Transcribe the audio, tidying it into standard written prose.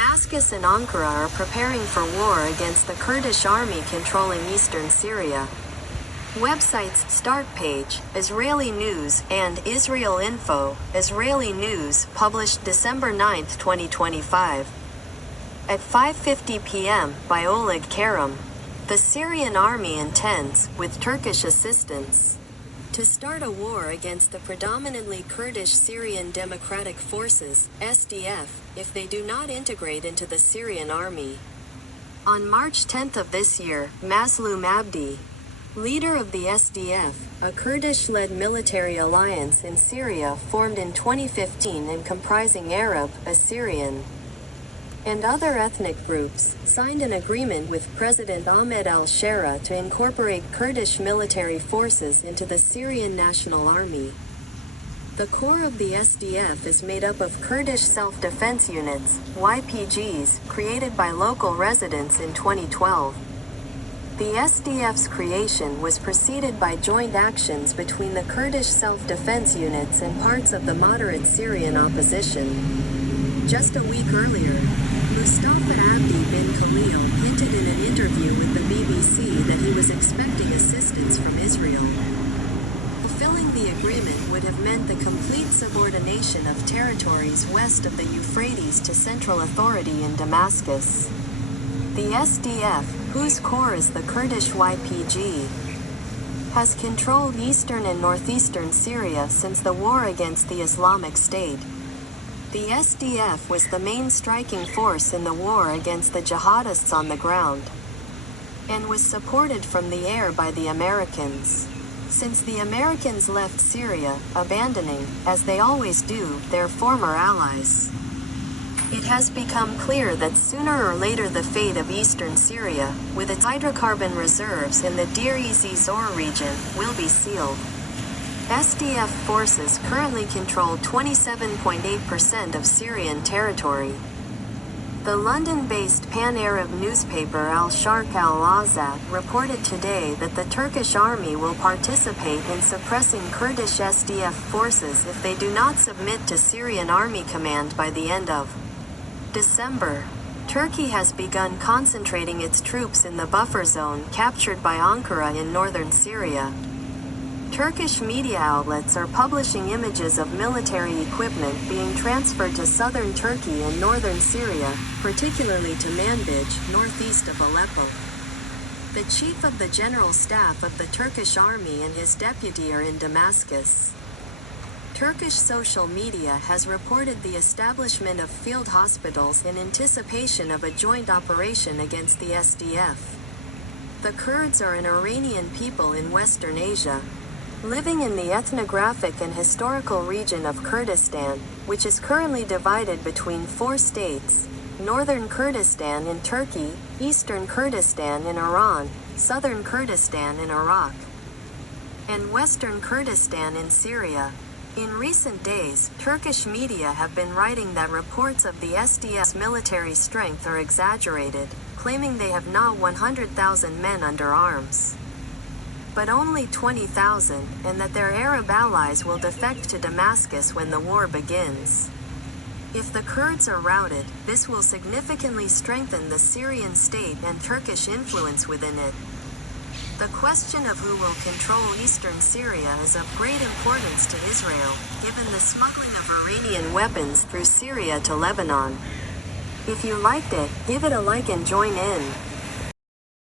Damascus and Ankara are preparing for war against the Kurdish army controlling eastern Syria. Websites Start Page, Israeli News, and Israel Info, Israeli News, published December 9, 2025. At 5:50 p.m. by Oleg Kerem, the Syrian army intends, with Turkish assistance, to start a war against the predominantly Kurdish Syrian Democratic Forces, SDF, if they do not integrate into the Syrian army. On March 10 of this year, Mazloum Abdi, leader of the SDF, a Kurdish-led military alliance in Syria formed in 2015 and comprising Arab, Assyrian, and other ethnic groups, signed an agreement with President Ahmed al-Shara to incorporate Kurdish military forces into the Syrian National Army. The core of the SDF is made up of Kurdish self-defense units, YPGs, created by local residents in 2012. The SDF's creation was preceded by joint actions between the Kurdish self-defense units and parts of the moderate Syrian opposition. Just a week earlier, Mazloum Abdi bin Khalil hinted in an interview with the BBC that he was expecting assistance from Israel. Fulfilling the agreement would have meant the complete subordination of territories west of the Euphrates to central authority in Damascus. The SDF, whose core is the Kurdish YPG, has controlled eastern and northeastern Syria since the war against the Islamic State. The SDF was the main striking force in the war against the jihadists on the ground, and was supported from the air by the Americans. Since the Americans left Syria, abandoning, as they always do, their former allies, it has become clear that sooner or later the fate of eastern Syria, with its hydrocarbon reserves in the Deir ez-Zor region, will be sealed. SDF forces currently control 27.8% of Syrian territory. The London-based pan-Arab newspaper al-Sharq al-Awsat reported today that the Turkish army will participate in suppressing Kurdish SDF forces if they do not submit to Syrian Army Command by the end of December. Turkey has begun concentrating its troops in the buffer zone captured by Ankara in northern Syria. Turkish media outlets are publishing images of military equipment being transferred to southern Turkey and northern Syria, particularly to Manbij, northeast of Aleppo. The chief of the general staff of the Turkish army and his deputy are in Damascus. Turkish social media has reported the establishment of field hospitals in anticipation of a joint operation against the SDF. The Kurds are an Iranian people in Western Asia, living in the ethnographic and historical region of Kurdistan, which is currently divided between four states: Northern Kurdistan in Turkey, Eastern Kurdistan in Iran, Southern Kurdistan in Iraq, and Western Kurdistan in Syria. In recent days, Turkish media have been writing that reports of the SDF's military strength are exaggerated, claiming they have not 100,000 men under arms, but only 20,000, and that their Arab allies will defect to Damascus when the war begins. If the Kurds are routed, this will significantly strengthen the Syrian state and Turkish influence within it. The question of who will control eastern Syria is of great importance to Israel, given the smuggling of Iranian weapons through Syria to Lebanon. If you liked it, give it a like and join in.